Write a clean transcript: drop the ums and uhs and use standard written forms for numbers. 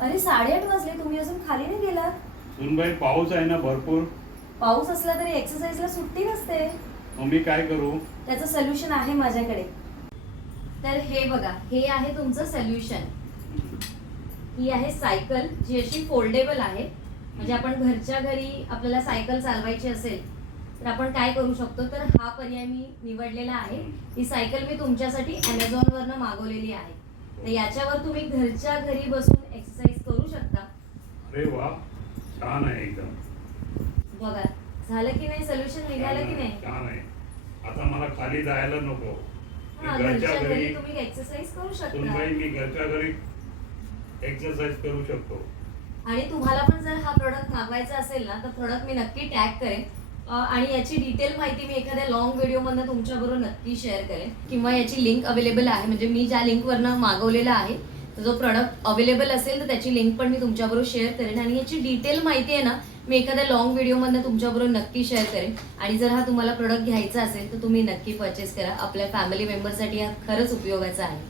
अरे 8:30 वाजले, तुम्ही अजून खाली नाही गेलात? सुनबाई पाऊस आहे ना भरपूर. पाऊस असला तरी एक्सरसाइजला सुट्टी नसते. मग मी काय करू? त्याचं सोल्युशन आहे माझ्याकडे. तर हे बघा, हे आहे तुमचं सोल्युशन. ही आहे सायकल, जी अशी फोल्डेबल आहे. म्हणजे आपण घरच्या घरी आपल्याला सायकल चालवायची असेल तर आपण काय करू शकतो, तर हा पर्याय मी निवडलेला आहे. ही सायकल मी तुमच्यासाठी Amazonवरनं मागवलेली आहे. तर याच्यावर तुम्ही घरच्या घरी बसून एक्सरसाइज करू शकता. अरे वा, छान आहे एकदम. बघा, झालं की नाही? सोल्युशन निघालं की नाही? छान आहे. आता मला खाली जायला नको. मी हा, घरच्या घरच्या घरी घरी तुम्ही एक्सरसाइज करू शकता. सुनबाई मी घरच्या घरी एक्सरसाइज करू शकतो. आणि तुम्हाला पण जर हा प्रोडक्ट मागवायचा असेल ना, तर प्रोडक्ट मी नक्की टॅग करेन. आणि याची डिटेल माहिती मी एखाद्या लॉंग व्हिडिओमधनं तुमच्याबरोबर नक्की शेअर करेन. किंवा याची लिंक अवेलेबल आहे, म्हणजे मी ज्या लिंकवरनं मागवलेला आहे तर जो प्रोडक्ट अवेलेबल असेल तर त्याची लिंक पण मी तुमच्याबरोबर शेअर करेन. आणि याची डिटेल माहिती आहे ना, मी एखाद्या लॉंग व्हिडिओमधनं तुमच्याबरोबर नक्की शेअर करेन. आणि जर हा तुम्हाला प्रोडक्ट घ्यायचा असेल तर तुम्ही नक्की परचेस करा. आपल्या फॅमिली मेंबरसाठी हा खरंच उपयोगाचा आहे.